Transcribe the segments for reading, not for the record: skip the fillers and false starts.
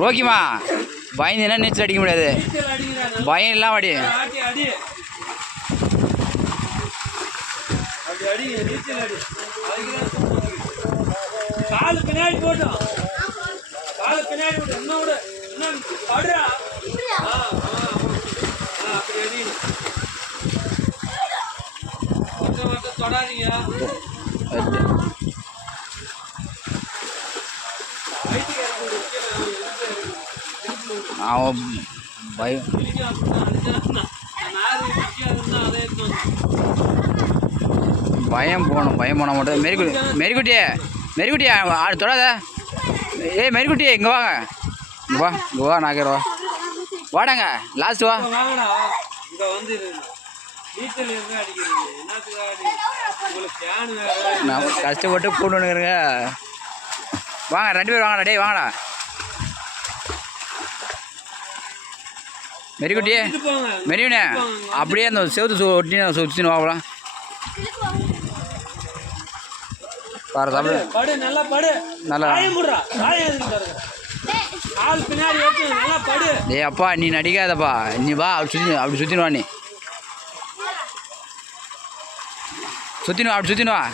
ரோக்கிமா பயந்துன்னா நீச்சல் அடிக்க முடியாது. பயம் இல்லாம அடி. காலு பின்னாடி போட்டோம். காலு பின்னாடி போட்டு என்ன விட என்ன படுறா. அப்படி அடிக்கணும். மட்டும் தொடாதீங்க. அவன் பயம் பயம் போகணும். பயம் போனால் மட்டும் மெரிக்குட்டியே ஆடு தொடாத. ஏய் மெரிக்குட்டியே இங்கே வாங்க. இங்கே வா இங்கே வா நாக்கிறவா வாடாங்க லாஸ்ட் வா. நான் கஷ்டப்பட்டு கூட்டுனுங்கிறங்க. வாங்க 2 பேர் வாங்கடா. டேய் வாங்கடா மெரிக்குட்டியே மெரியுனே அப்படியே அந்த செவத்து ஒட்டி சுற்றின்னு வாங்கலாம். பாரு சாப்பிடு நல்லா. டேய் அப்பா நீ நடிக்காதப்பா. நீ வா அப்படி சுற்றினு வா. நீ சுற்றினு அப்படி சுற்றினு வா.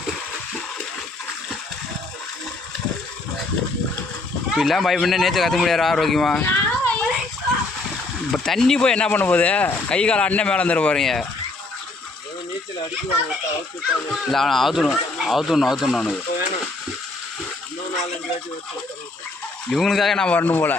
இப்படிலாம் பயப்பட நேற்று கற்றுக்க முடியாது ஆரோக்கியமா. இப்போ தண்ணி போய் என்ன பண்ண போகுது? கை கால் அண்ணன் மேலே வந்துட போகிறீங்க. இல்லை அவனை அவுத்துணும் அவனுக்கு. இவங்களுக்காக நான் வரணும் போல்.